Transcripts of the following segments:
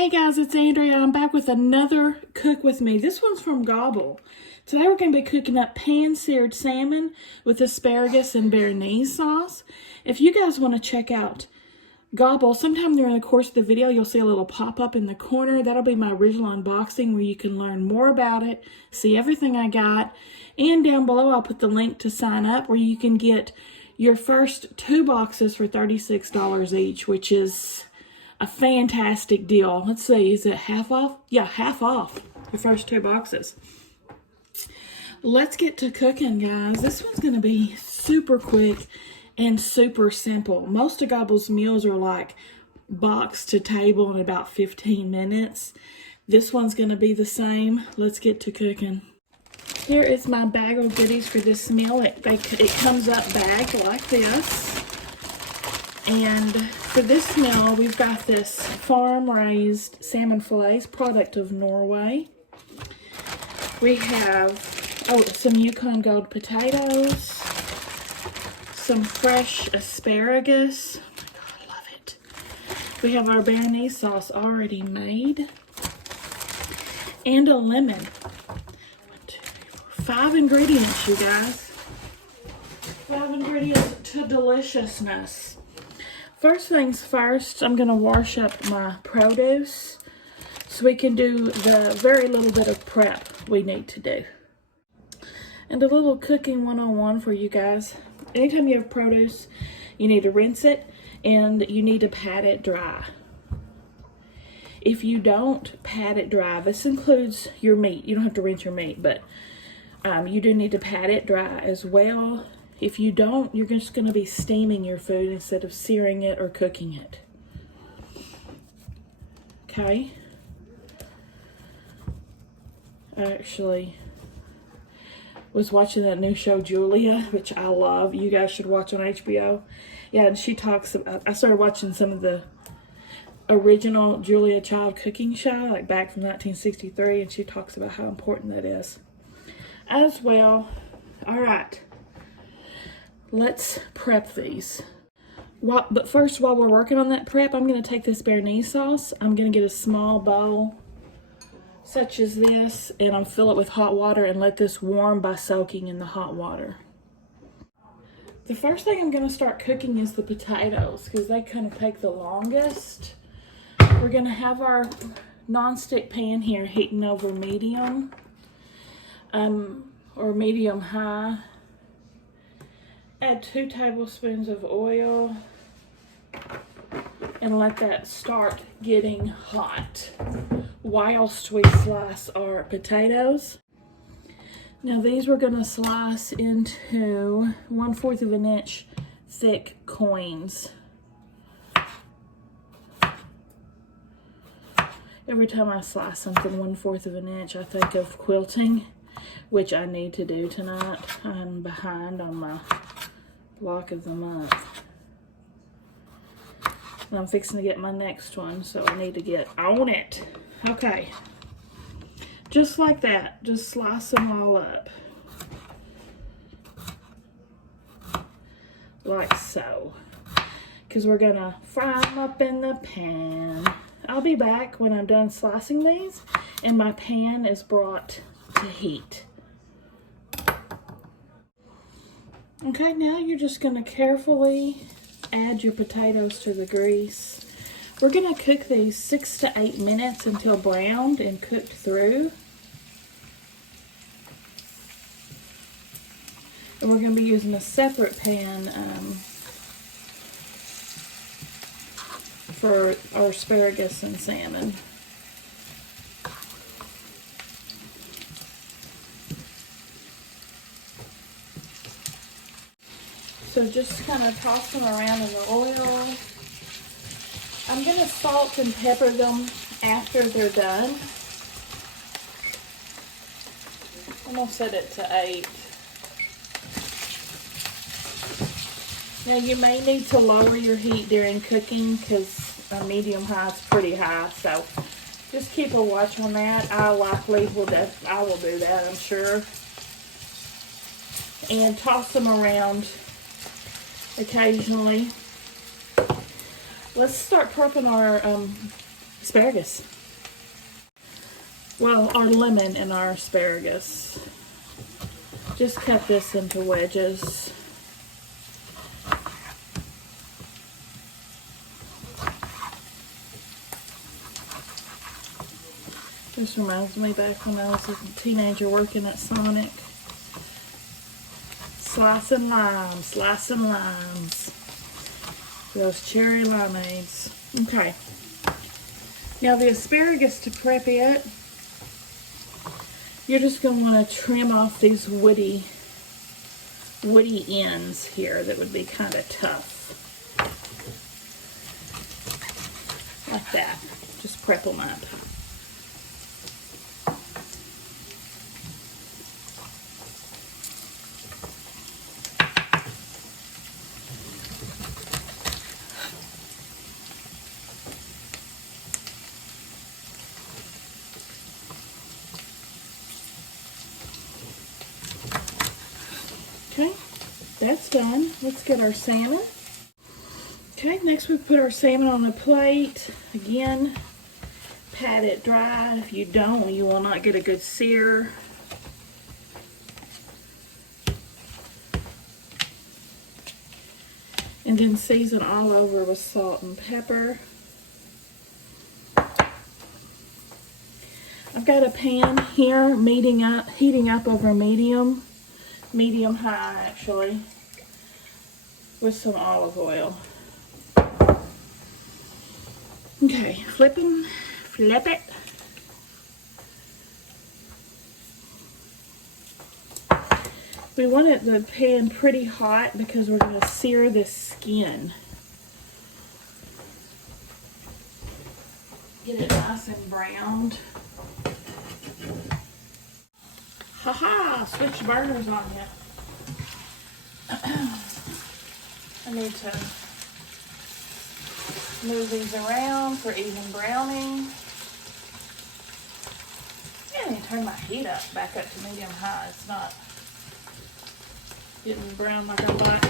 Hey guys, it's Andrea. I'm back with another cook with me. This one's from Gobble. Today we're going to be cooking up pan-seared salmon with asparagus and Béarnaise sauce. If you guys want to check out Gobble, sometime during the course of the video you'll see a little pop-up in the corner. That'll be my original unboxing where you can learn more about it, see everything I got, and down below I'll put the link to sign up where you can get your first 2 boxes for $36 each, which is a fantastic deal. Let's see, is it half off? Yeah, half off your first 2 boxes. Let's get to cooking, guys. This one's going to be super quick and super simple. Most of Gobble's meals are like box to table in about 15 minutes. This one's going to be the same. Let's get to cooking. Here is my bag of goodies for this meal. It comes up bagged like this. And for this meal, we've got this farm-raised salmon fillets, product of Norway. We have, some Yukon Gold potatoes, some fresh asparagus. Oh my God, I love it. We have our Béarnaise sauce already made. And a lemon. 1, 2, 3, 4, 5 ingredients, you guys. 5 ingredients to deliciousness. First things first, I'm going to wash up my produce so we can do the very little bit of prep we need to do. And a little cooking 101 for you guys. Anytime you have produce, you need to rinse it and you need to pat it dry. If you don't pat it dry, this includes your meat. You don't have to rinse your meat, but you do need to pat it dry as well. If you don't, you're just going to be steaming your food instead of searing it or cooking it. Okay. I actually was watching that new show, Julia, which I love. You guys should watch on HBO. Yeah, and she talks about, I started watching some of the original Julia Child cooking show, like back from 1963, and she talks about how important that is. As well, all right. Let's prep these. But first, while we're working on that prep, I'm going to take this Béarnaise sauce. I'm going to get a small bowl, such as this, and I'll fill it with hot water and let this warm by soaking in the hot water. The first thing I'm going to start cooking is the potatoes, because they kind of take the longest. We're going to have our nonstick pan here heating over medium, or medium high. Add 2 tablespoons of oil and let that start getting hot whilst we slice our potatoes. Now these we're going to slice into 1/4 of an inch thick coins. Every time I slice something 1/4 of an inch, I think of quilting, which I need to do tonight. I'm behind on my block of the month. And I'm fixing to get my next one, so I need to get on it. Okay. Just like that. Just slice them all up. Like so. Because we're going to fry them up in the pan. I'll be back when I'm done slicing these and my pan is brought to heat. Okay, now you're just going to carefully add your potatoes to the grease. We're going to cook these 6 to 8 minutes until browned and cooked through. And we're going to be using a separate pan for our asparagus and salmon. So just kind of toss them around in the oil. I'm going to salt and pepper them after they're done. I'm going to set it to 8. Now you may need to lower your heat during cooking because a medium high is pretty high. So just keep a watch on that. I will do that, I'm sure. And toss them around occasionally. Let's start prepping our asparagus. Well, our lemon and our asparagus. Just cut this into wedges. This reminds me back when I was a teenager working at Sonic. Slicing limes. Those cherry limeades. Okay. Now the asparagus, to prep it, you're just going to want to trim off these woody ends here that would be kind of tough. Like that. Just prep them up. Okay, that's done. Let's get our salmon. Okay, next we put our salmon on a plate. Again, pat it dry. If you don't, you will not get a good sear. And then season all over with salt and pepper. I've got a pan here heating up over medium high actually, with some olive oil. Okay, flip it. We want the pan pretty hot because we're going to sear this skin. Get it nice and browned. Haha, switch burners on you. I need to move these around for even browning. I need to turn my heat back up to medium high. It's not getting brown like I like.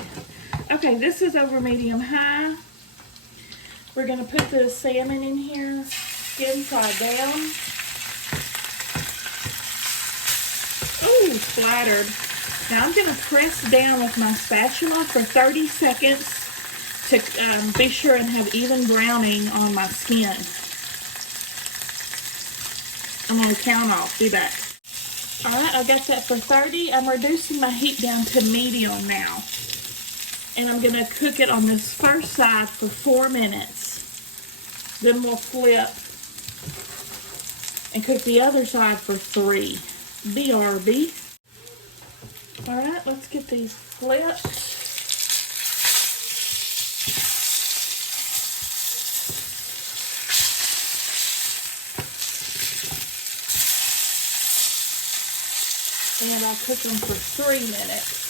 Okay, this is over medium high. We're going to put the salmon in here, skin side down. Ooh, splattered. Now I'm going to press down with my spatula for 30 seconds to be sure and have even browning on my skin. I'm going to count off. Be back. Alright, I got that for 30. I'm reducing my heat down to medium now. And I'm going to cook it on this first side for 4 minutes. Then we'll flip and cook the other side for 3. BRB. Alright, let's get these flipped. And I'll cook them for 3 minutes.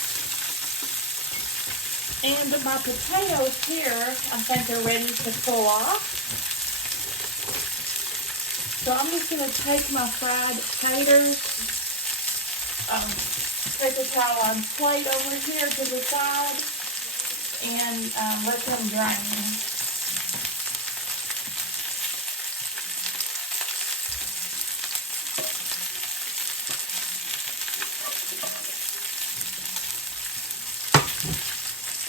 And my potatoes here, I think are ready to pull off. So I'm just going to take my fried taters, take a towel and plate over here to the side, and let them drain.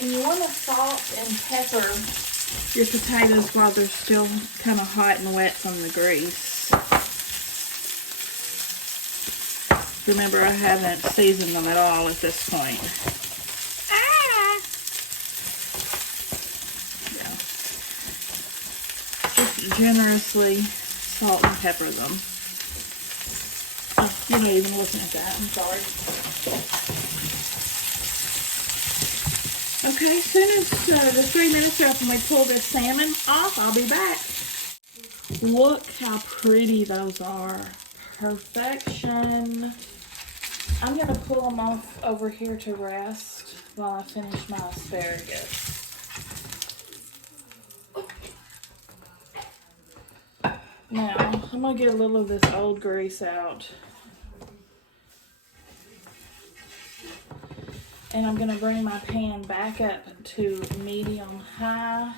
And you want to salt and pepper your potatoes while they're still kind of hot and wet from the grease. Remember, I haven't seasoned them at all at this point. Yeah. Just generously salt and pepper them. Oh, you're not even looking at that, I'm sorry. Okay, as soon as the 3 minutes are up and we pull this salmon off, I'll be back. Look how pretty those are. Perfection. I'm going to pull them off over here to rest while I finish my asparagus. Now, I'm going to get a little of this old grease out. And I'm going to bring my pan back up to medium high.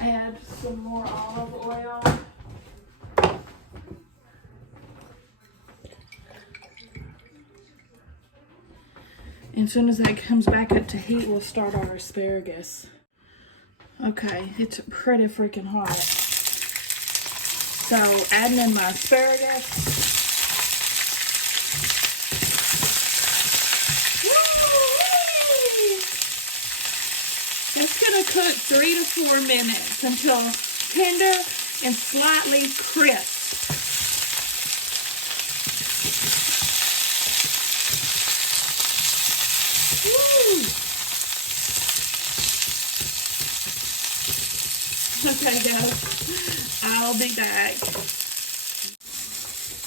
Add some more olive oil. And as soon as that comes back up to heat, we'll start our asparagus. Okay, it's pretty freaking hot. So adding in my asparagus. It's gonna cook 3 to 4 minutes until tender and slightly crisp. Woo. Okay guys, I'll be back.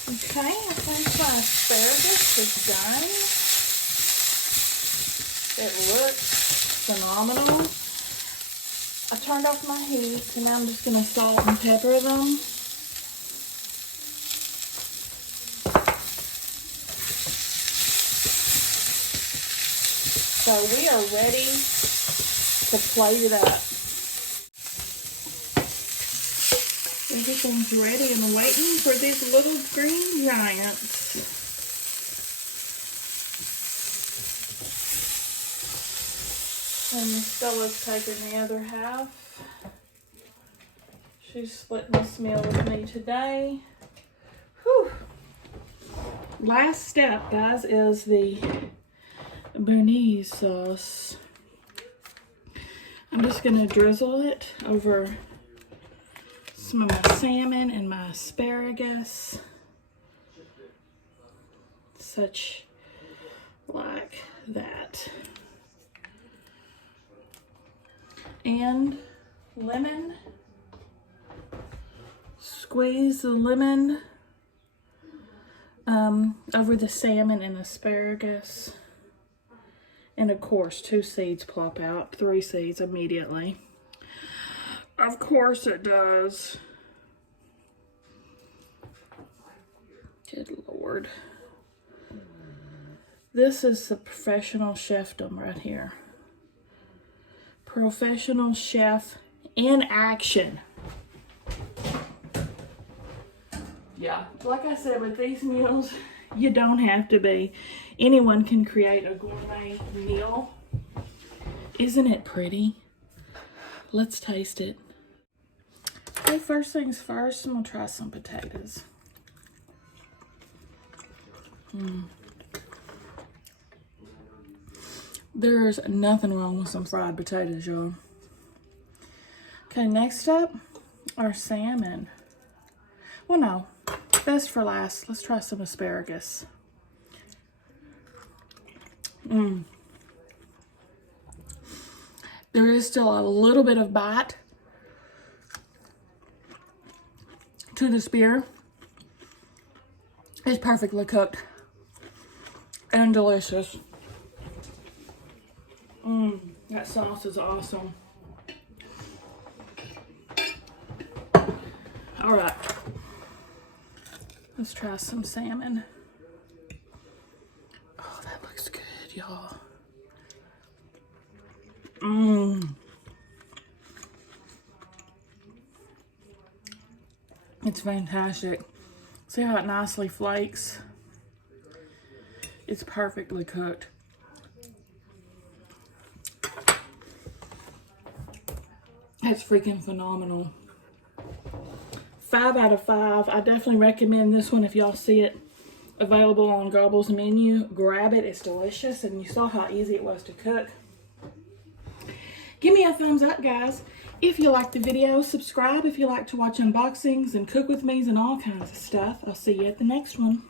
Okay, I think my asparagus is done. It looks phenomenal. I turned off my heat, and now I'm just going to salt and pepper them. So we are ready to plate it up. Everything's ready and waiting for these little green giants. And Stella's taking the other half. She's splitting this meal with me today. Whew. Last step, guys, is the Béarnaise sauce. I'm just going to drizzle it over some of my salmon and my asparagus. Such like that. And lemon. Squeeze the lemon over the salmon and asparagus. And of course, 2 seeds plop out, 3 seeds immediately. Of course it does. Good Lord. This is the professional chefdom right here. Professional chef in action. Yeah, like I said, with these meals, you don't have to be. Anyone can create a gourmet meal. Isn't it pretty? Let's taste it. Okay, first things first, I'm gonna try some potatoes. There's nothing wrong with some fried potatoes, y'all. Okay, next up, our salmon. Well, no, best for last. Let's try some asparagus. There is still a little bit of bite to the spear. It's perfectly cooked and delicious. That sauce is awesome. All right, let's try some salmon. Oh, that looks good, y'all. It's fantastic. See how it nicely flakes? It's perfectly cooked. It's freaking phenomenal. 5 out of 5. I definitely recommend this one if y'all see it available on Gobble's menu. Grab it. It's delicious, and you saw how easy it was to cook. Give me a thumbs up, guys. If you like the video, subscribe if you like to watch unboxings and cook with me's and all kinds of stuff. I'll see you at the next one.